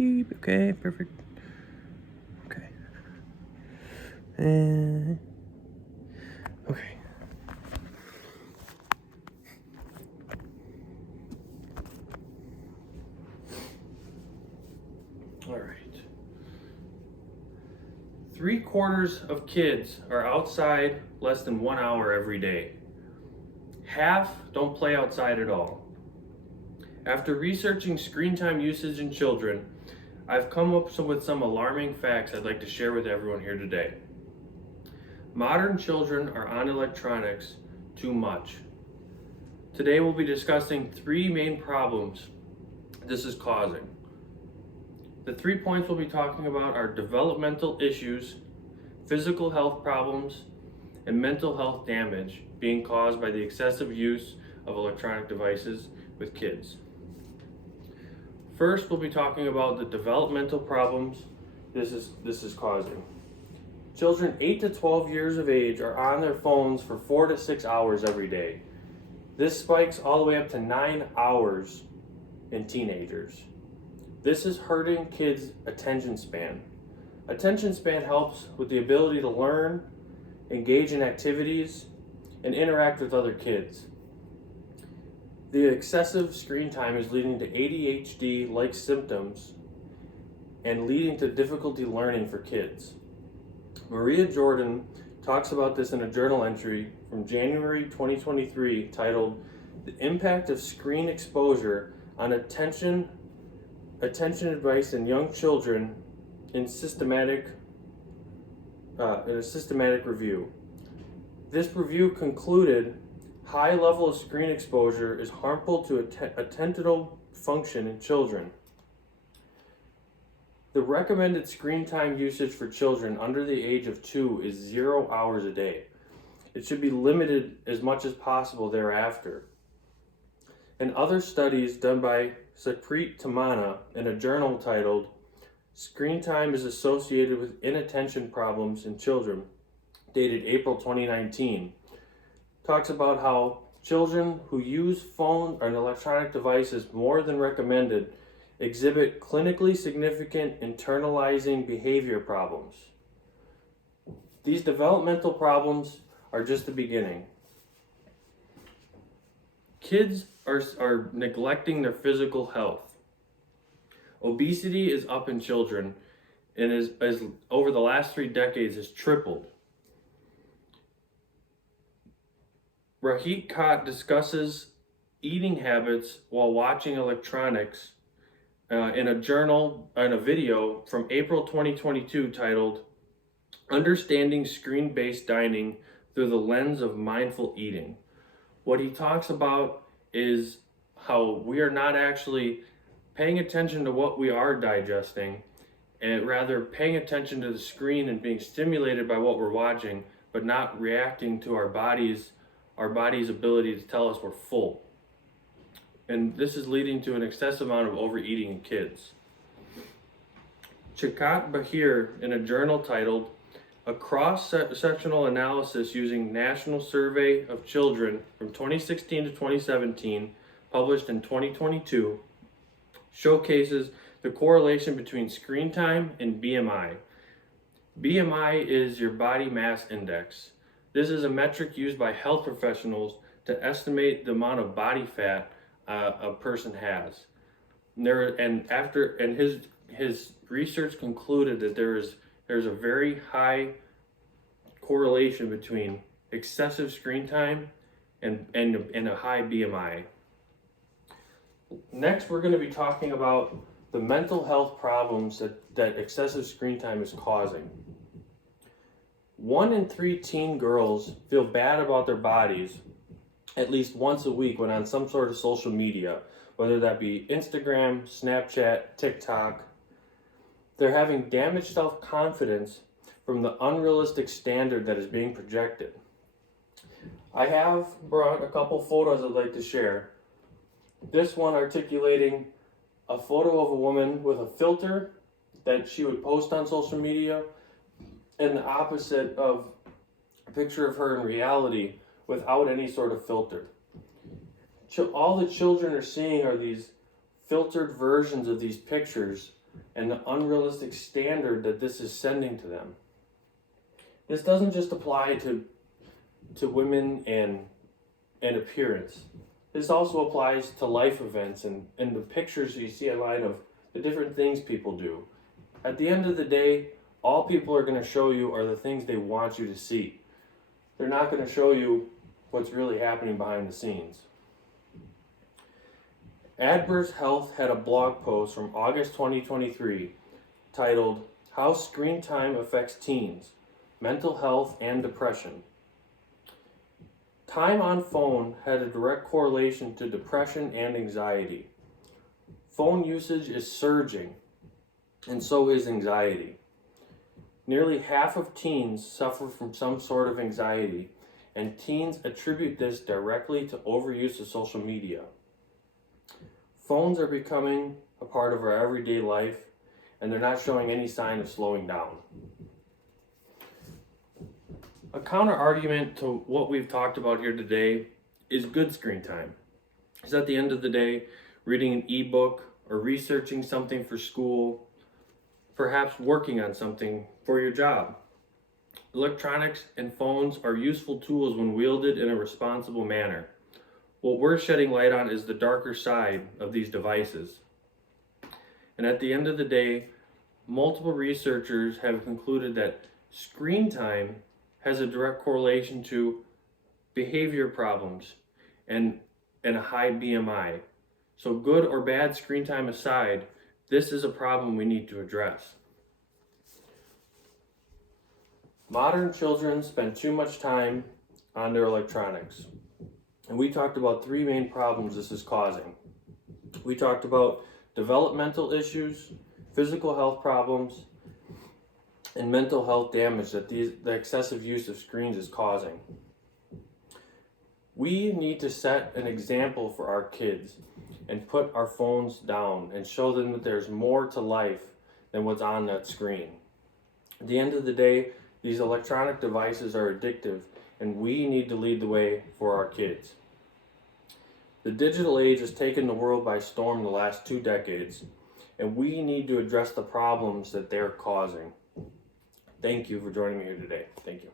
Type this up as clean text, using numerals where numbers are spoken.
Beep. Okay, perfect. Okay. And okay. All right. 3/4 of kids are outside less than 1 hour every day. Half don't play outside at all. After researching screen time usage in children, I've come up with some alarming facts I'd like to share with everyone here today. Modern children are on electronics too much. Today we'll be discussing 3 main problems this is causing. The 3 points we'll be talking about are developmental issues, physical health problems, and mental health damage being caused by the excessive use of electronic devices with kids. First, we'll be talking about the developmental problems this is causing. Children 8 to 12 years of age are on their phones for 4 to 6 hours every day. This spikes all the way up to 9 hours in teenagers. This is hurting kids' attention span. Attention span helps with the ability to learn, engage in activities, and interact with other kids. The excessive screen time is leading to ADHD-like symptoms and leading to difficulty learning for kids. Maria Jordan talks about this in a journal entry from January 2023 titled "The Impact of Screen Exposure on Attention Advice in Young Children in a systematic review." This review concluded high level of screen exposure is harmful to attentional function in children. The recommended screen time usage for children under the age of 2 is 0 hours a day. It should be limited as much as possible thereafter. And other studies done by Supreet Tamana in a journal titled "Screen Time is Associated with Inattention Problems in Children," dated April 2019, talks about how children who use phone and electronic devices more than recommended exhibit clinically significant internalizing behavior problems. These developmental problems are just the beginning. Kids are neglecting their physical health. Obesity is up in children and is over the last 3 decades has tripled. Rahit Khat discusses eating habits while watching electronics in a video from April 2022 titled "Understanding Screen-Based Dining Through the Lens of Mindful Eating." What he talks about is how we are not actually paying attention to what we are digesting, and rather paying attention to the screen and being stimulated by what we're watching, but not reacting to our body's ability to tell us we're full. And this is leading to an excessive amount of overeating in kids. Chakat Bahir, in a journal titled "A Cross-Sectional Analysis Using National Survey of Children from 2016 to 2017, published in 2022, showcases the correlation between screen time and BMI. BMI is your body mass index. This is a metric used by health professionals to estimate the amount of body fat a person has. His research concluded that there's a very high correlation between excessive screen time and a high BMI. Next, we're going to be talking about the mental health problems that excessive screen time is causing. 1 in 3 teen girls feel bad about their bodies at least once a week when on some sort of social media, whether that be Instagram, Snapchat, TikTok. They're having damaged self-confidence from the unrealistic standard that is being projected. I have brought a couple photos I'd like to share. This one articulating a photo of a woman with a filter that she would post on social media, and the opposite of a picture of her in reality without any sort of filter. All the children are seeing are these filtered versions of these pictures and the unrealistic standard that this is sending to them. This doesn't just apply to women and appearance. This also applies to life events and the pictures you see online of the different things people do. At the end of the day, all people are going to show you are the things they want you to see. They're not going to show you what's really happening behind the scenes. Adverse Health had a blog post from August 2023 titled, "How Screen Time Affects Teens, Mental Health and Depression." Time on phone had a direct correlation to depression and anxiety. Phone usage is surging, and so is anxiety. Nearly half of teens suffer from some sort of anxiety, and teens attribute this directly to overuse of social media. Phones are becoming a part of our everyday life, and they're not showing any sign of slowing down. A counter argument to what we've talked about here today is good screen time. Because at the end of the day, reading an ebook or researching something for school, perhaps working on something for your job. Electronics and phones are useful tools when wielded in a responsible manner. What we're shedding light on is the darker side of these devices. And at the end of the day, multiple researchers have concluded that screen time has a direct correlation to behavior problems and a high BMI. So good or bad screen time aside, this is a problem we need to address. Modern children spend too much time on their electronics. And we talked about three main problems this is causing. We talked about developmental issues, physical health problems, and mental health damage that the excessive use of screens is causing. We need to set an example for our kids and put our phones down and show them that there's more to life than what's on that screen. At the end of the day, these electronic devices are addictive, and we need to lead the way for our kids. The digital age has taken the world by storm the last 2 decades, and we need to address the problems that they're causing. Thank you for joining me here today. Thank you.